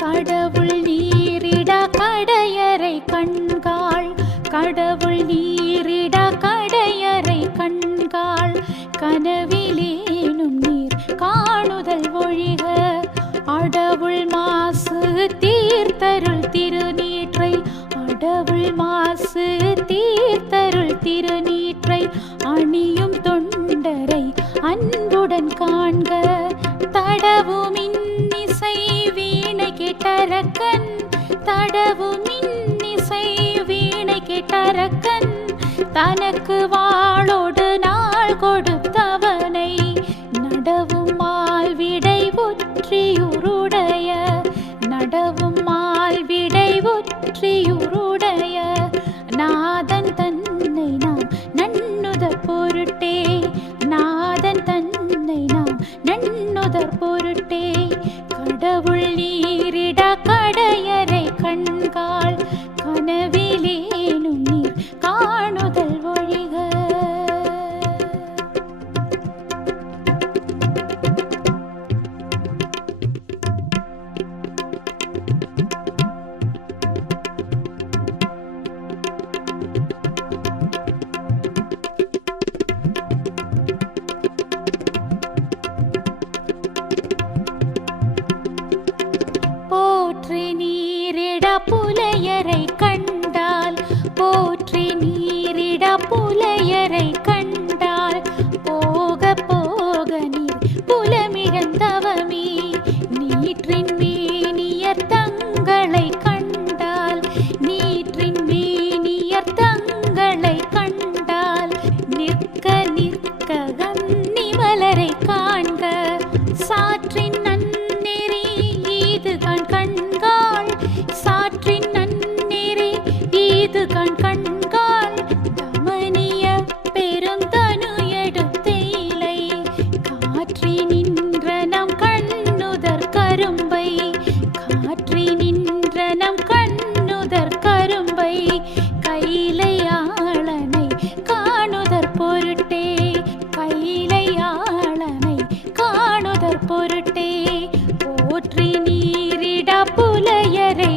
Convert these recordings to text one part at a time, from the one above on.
கடவுள் நீ கேட்டரக்கன் தடவு மின்னிசை வீணை கேட்டரக்கன் தனக்கு வாளோடு நாள் கொடுத்தவனை நடவும் மால் விடை ஒற்றியுருடைய நடவும் மால் விடை ஒற்றியுருடைய நாதன் தன்னை நாம் நன்னுத பொருட்டே நாதன் தன்னை நாம் நன்னுத பொருட்டே கடவுள் புலையரை கண்டால் போற்றி நீரிட புலையரை மலையாளனை காணுதற் பொருட்டே போற்றி நீரிட புலையரை.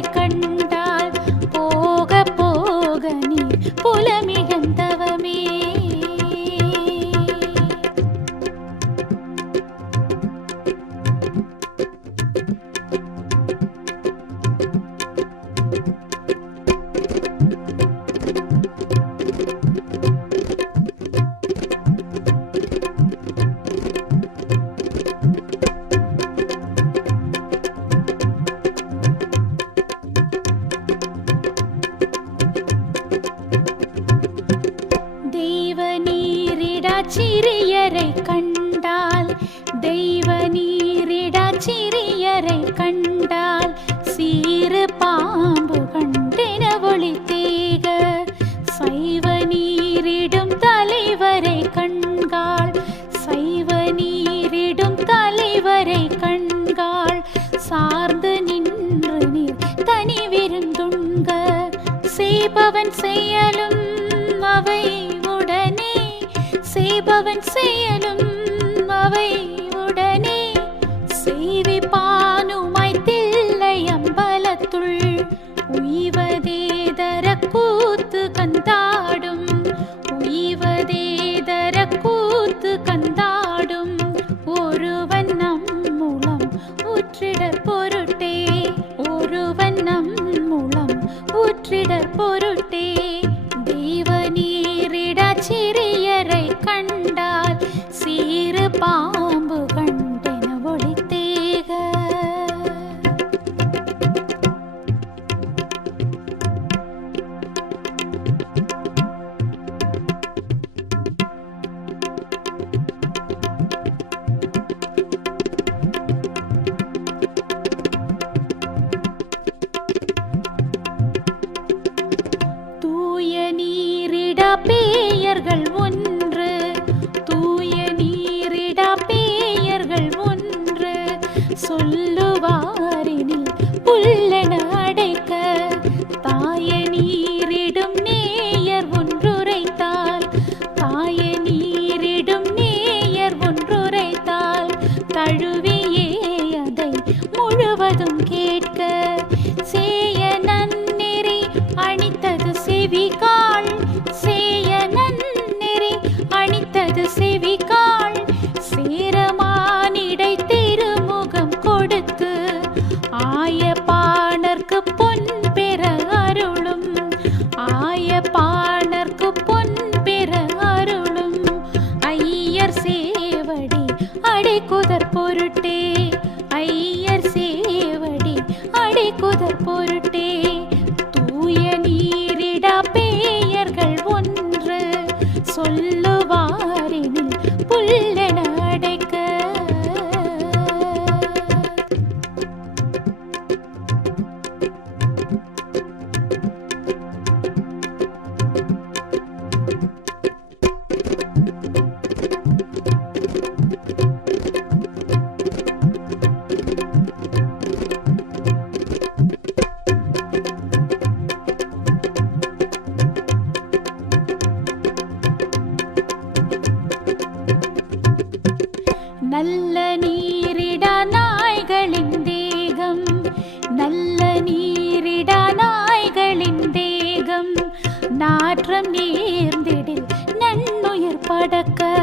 மாற்றம் நேர்ந்திடில் நன்னுயிர் படக்க.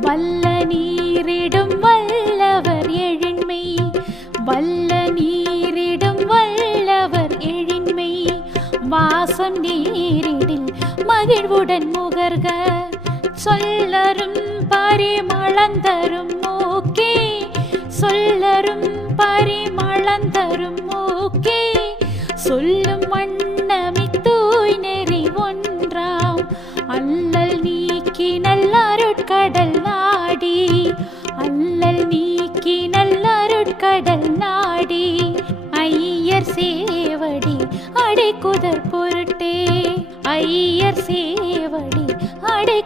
வல்ல நீரிடும் வல்லவர் எழின்மை. வல்ல நீரிடும் வல்லவர் எழின்மை. வாசம் நீரிடில் மகிழ்வுடன் முகர்க. சொல்லரும் பரிமளந்தரும் மூக்கே. சொல்லரும் பரிமளந்தரும் மூக்கே. சொல்லும் மண்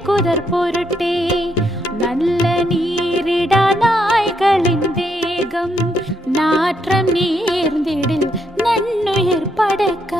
குதர் பொருட்டே நல்ல நீரிடா நாய்களின் தேகம் நாற்றம் நீர்ந்திடில் நன்னுயிர் படைக்க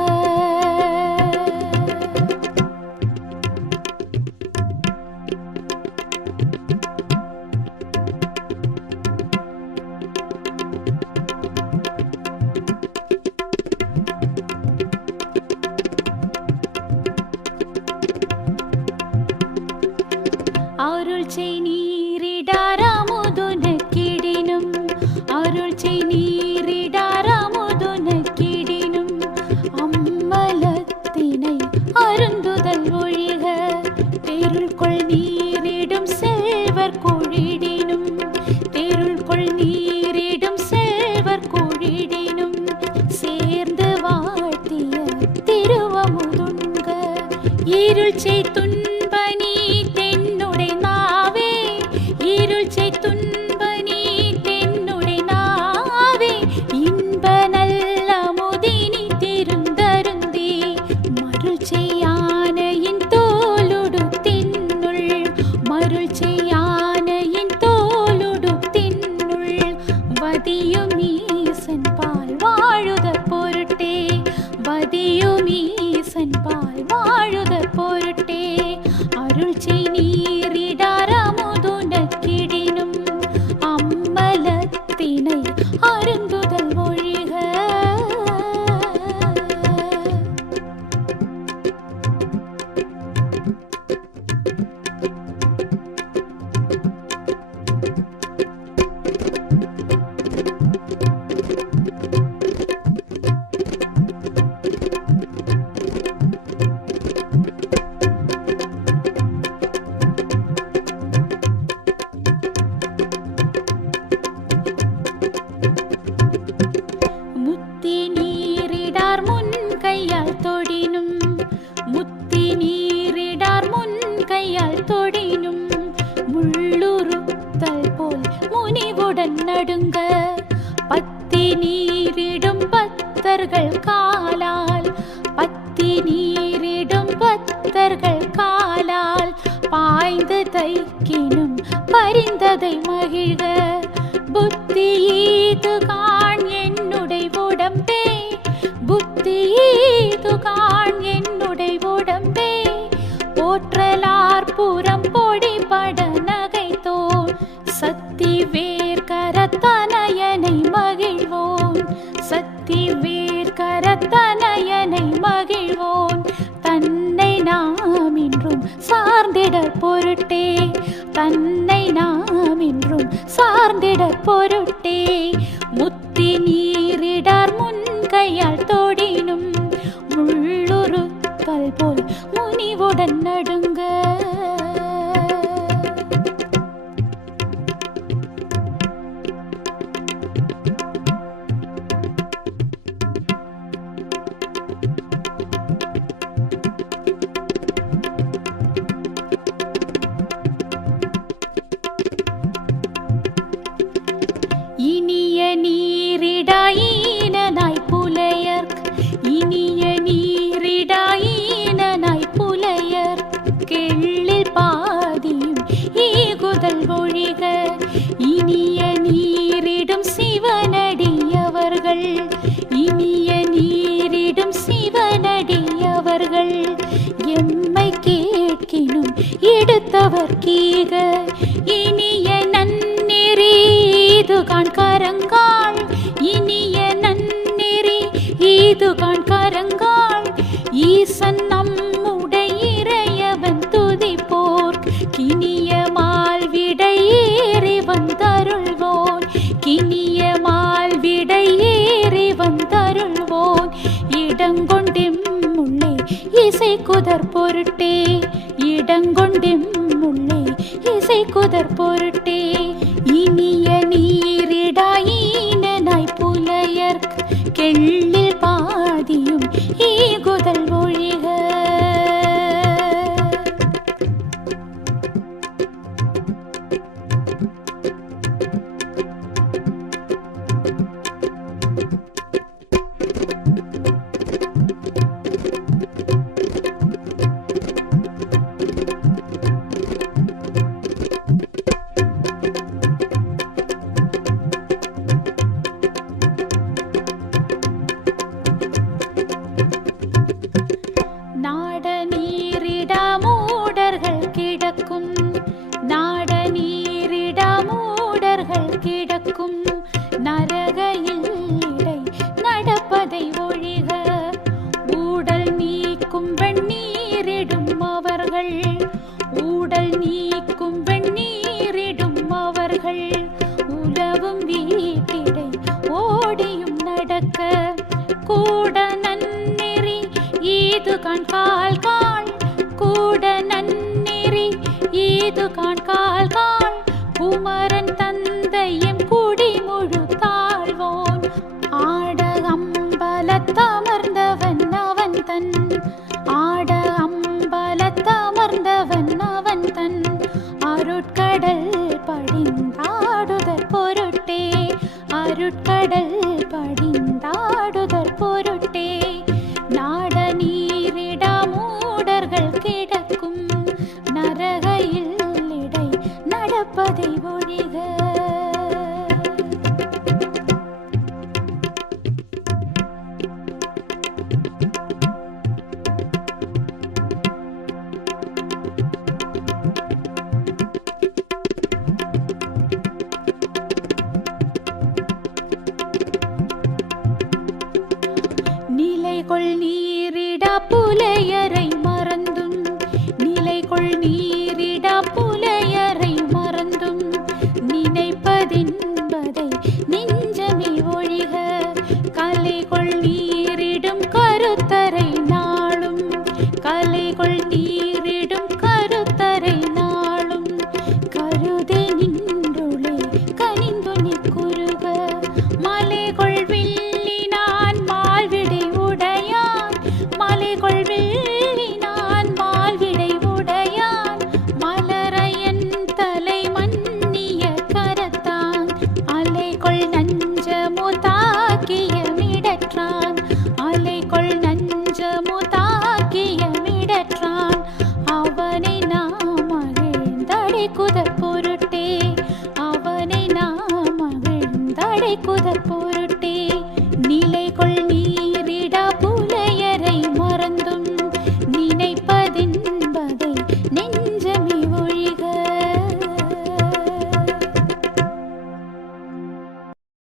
பறிந்ததை மகிழ்க புத்தி ஈது காண் என்னுடை உடம்பே. புத்தி ஈது காண் என்னுடை உடம்பே. போற்றலார் புறம் பொடி കിടപ്പൊരുട്ടേ எடுத்தவர் கீக இனிய நன்னெறி இதுகான் கரங்காள் இனிய நன்னெறி இதுகான் கரங்காள் ஈசன் நம்ம பொருட்டே இடங்கொண்டெம் முல்லை இசை குதர் பொருட்டே. இனிய நீரிடாயினாய் புலையர்க்கு கெள்ளில்